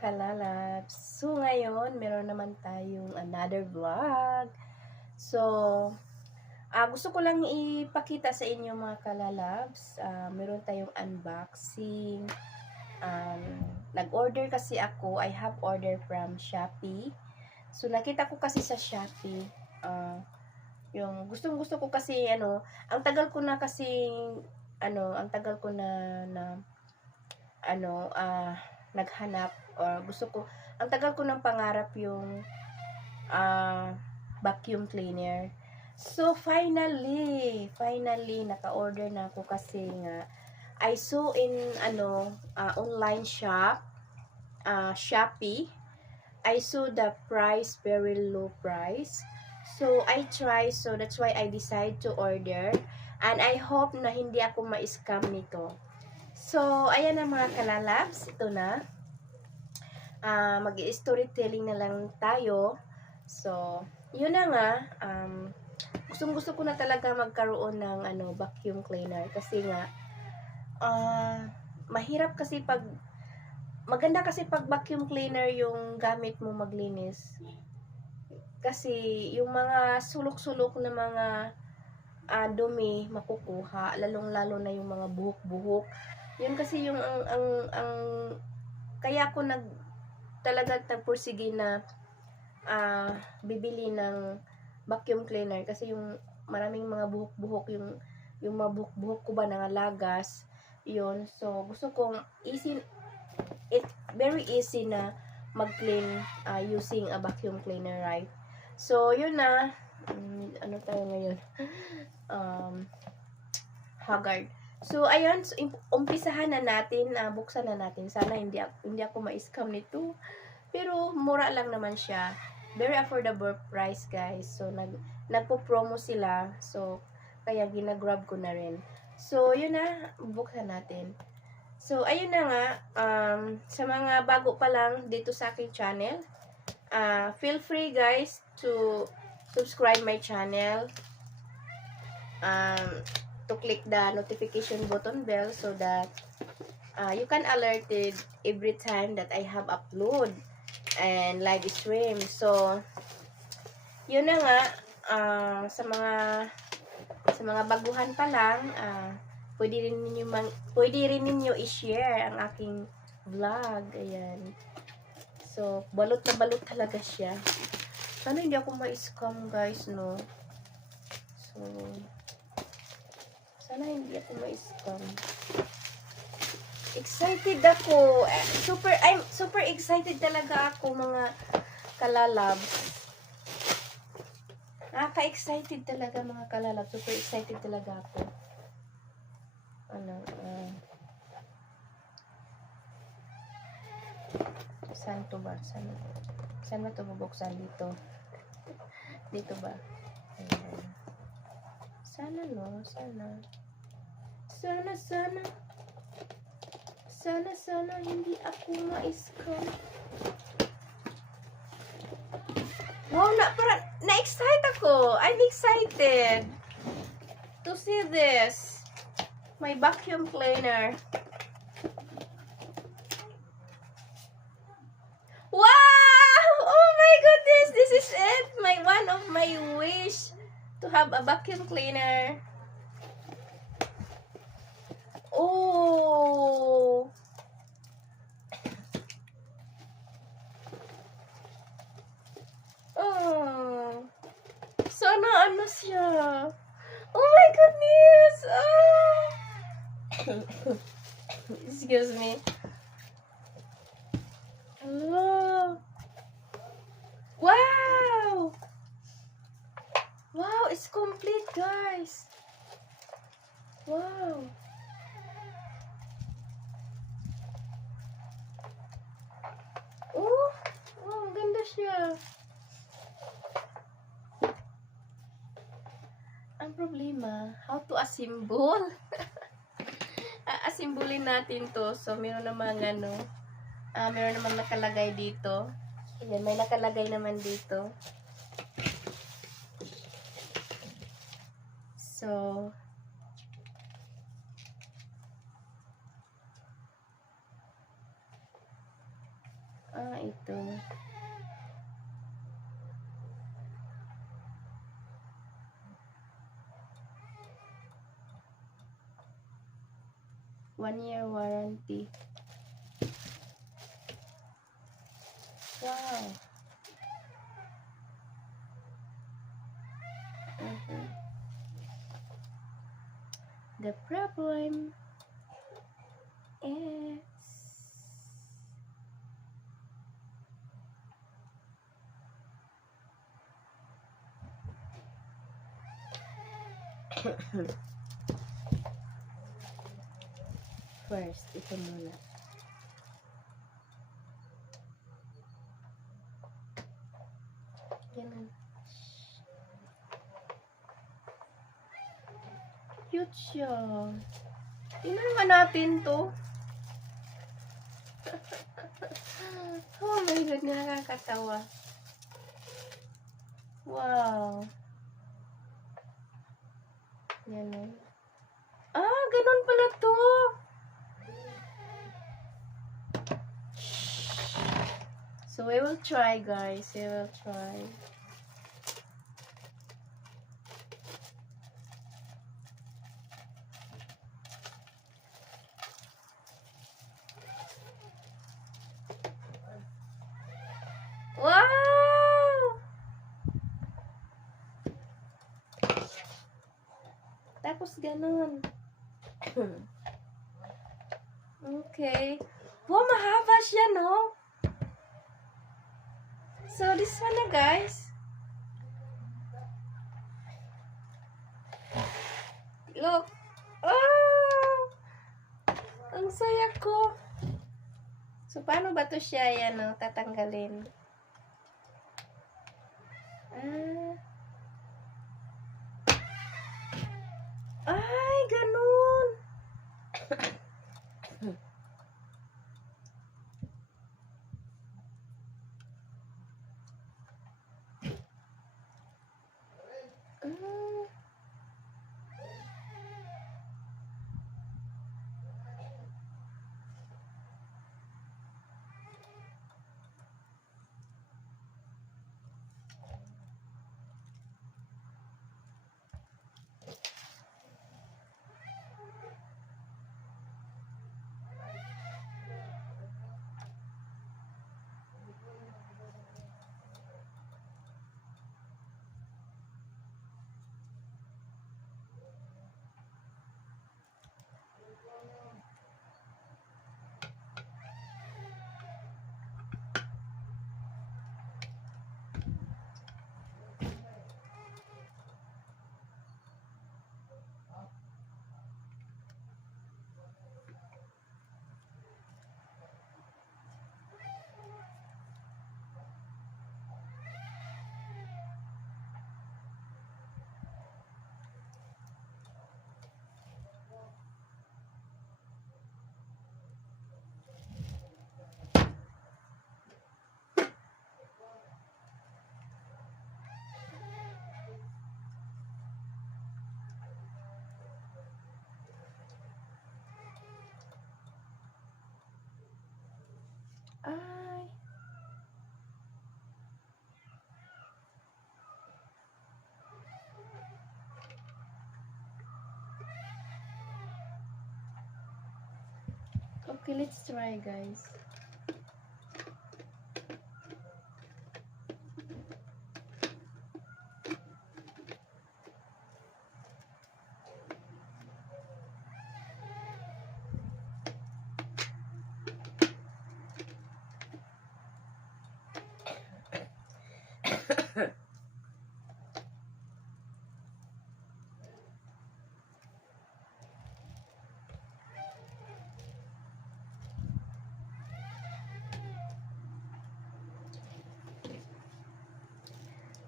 kalalabs. So, ngayon, meron naman tayong another vlog. So, gusto ko lang ipakita sa inyo mga kalalabs. Meron tayong unboxing. Nag-order kasi ako. I have order from Shopee. So, nakita ko kasi sa Shopee. Yung gustong-gusto ko kasi, ang tagal ko na kasi, ang tagal ko na naghanap or gusto ko, ang tagal ko ng pangarap yung vacuum cleaner. So finally naka-order na ako kasi nga I saw in online shop, Shopee. I saw the price, very low price. So I try, so that's why I decide to order, and I hope na hindi ako ma-scam nito. So, ayan na mga kalalabs, ito na. Mag-i-storytelling na lang tayo. So, yun na nga, gustong-gusto ko na talaga magkaroon ng vacuum cleaner kasi nga mahirap kasi maganda kasi pag vacuum cleaner yung gamit mo maglinis. Kasi yung mga sulok-sulok na mga dumi makukuha, lalong-lalo na yung mga buhok-buhok. Yun kasi yung ang kaya ako talaga nagpursige na bibili ng vacuum cleaner kasi yung maraming mga buhok-buhok, yung mga buhok-buhok ko ba nangalagas yun. So gusto kong very easy na mag-clean using a vacuum cleaner, right? So yun na, ano tayo ngayon? Haggard. So ayun, so, umpisahan na natin, buksan na natin. Sana hindi ako ma-scam nito. Pero mura lang naman siya. Very affordable price, guys. So nagpo-promo sila. So kaya ginagrab ko na rin. So yun na, buksan natin. So ayun na nga, sa mga bago pa lang dito sa aking channel, feel free guys to subscribe my channel. To click the notification button bell so that you can alerted every time that I have upload and live stream. So yun na nga, sa mga baguhan pa lang, pwede rin ninyo i-share ang aking vlog. Ayan. So balot na balot talaga siya. Sana hindi ako ma-scam guys, no? So sana hindi ako ma-scam. Excited ako. I'm super excited talaga ako mga kalalabs. Ka-excited talaga mga kalalabs. Super excited talaga ako. Saan to ba? Saan ba ito bubuksan? Dito. Dito ba? Ayan. Sana no, sana hindi ako ma-scam. Wow, na-excite ako. I'm excited to see this. My vacuum cleaner. Wow! Oh my goodness, this is it. One of my wish to have a vacuum cleaner. Oh. Oh. Sana ano siya. Oh my goodness. Oh. Excuse me. Hello. Wow. Wow, it's complete, guys. Wow. Oh, ang ganda siya. Ang problema, how to assemble? Asimbulin natin to. So, meron namang meron namang nakalagay dito. Ayan, may nakalagay naman dito. So, Ito. One-year warranty. Wow. The problem is first, ito muna. Ganun. Cute siya. Tingnan natin to. Oh my God, nakakatawa. Wow. Ganun. Ganun pala to. So we will try, guys. We will try. Wow! Tapos ganun. Okay. Wow, mahaba siya, no? So, this one na, guys. Look. Oh! Ang saya ko. So, paano ba to siya, yan, no? Tatanggalin. Ay, ganun. Ay. Okay, let's try, guys.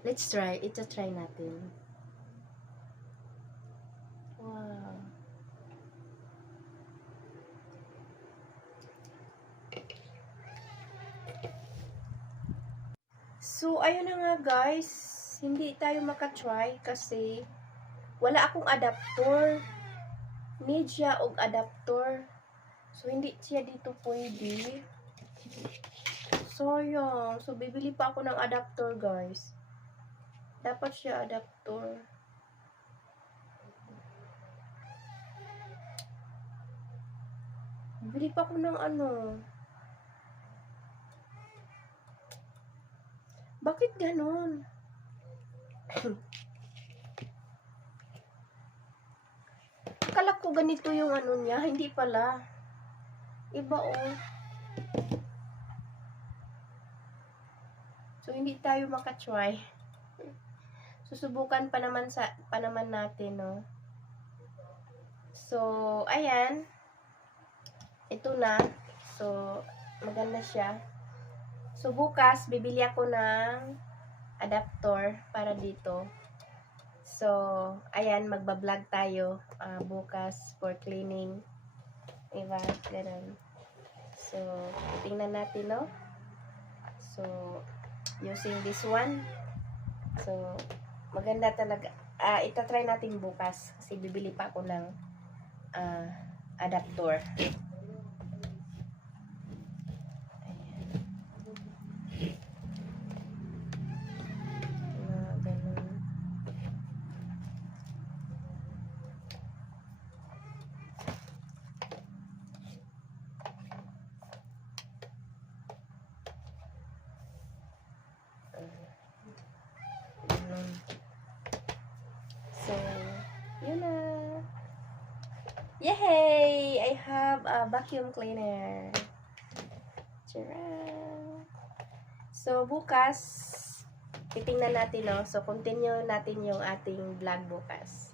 Let's try. Ito try natin. Wow. So, ayun na nga, guys. Hindi tayo makatry kasi wala akong adapter. Need siya og adapter. So, hindi siya dito pwede. sayang. So, bibili pa ako ng adapter, guys. Dapat siya adapter. Bibili pa ako ng ano. Bakit ganon? Akala ko ganito yung ano niya. Hindi pala. Iba, oh. So, hindi tayo makatry. Susubukan pa naman natin, no? So, ayan. Ito na. So, maganda siya. So, bukas, bibili ako ng adapter para dito. So, ayan, magbablog tayo bukas for cleaning. Diba? Ganun. So, tingnan natin, no? So, using this one. So, maganda talaga. Itatry natin bukas kasi bibili pa ako ng adapter. So, yun na. Yay! I have a vacuum cleaner. Tcharam! So, bukas, titingnan natin, no? So, continue natin yung ating vlog bukas.